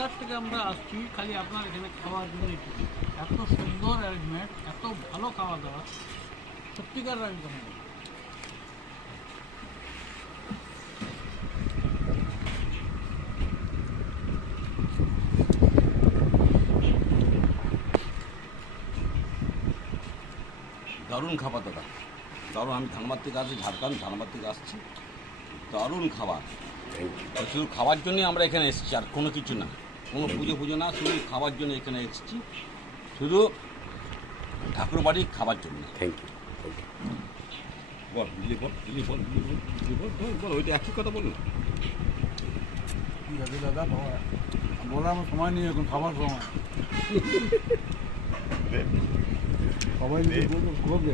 কোথার থেকে আমরা আসছি খালি আপনার এখানে খাওয়ার জন্য এসেছি। এত সুন্দর অ্যারেঞ্জমেন্ট, এত ভালো খাওয়া দাওয়া, সত্যিকার রাজধানী। দারুণ খাবার দাদা, দারুণ। আমি ধানবাদ থেকে আসছি, ঝাড়খণ্ড ধানবাদ থেকে আসছি। দারুণ খাবার, শুধু খাওয়ার জন্যই আমরা এখানে এসেছি, আর কোনো কিছু না, কোনো পুজো না, শুধু খাওয়ার জন্য এখানে এসেছি, শুধু ঠাকুর বাড়ি খাবার জন্য। Thank you. বল দিলি, বল দিলি, বল দিলি, বল দিলি, বল বল বল, ওইটা একই কথা বলুন। ঠিক আছে দাদা, বলার আমার সময় নেই, এখন খাবার সময়। সবাই করবে।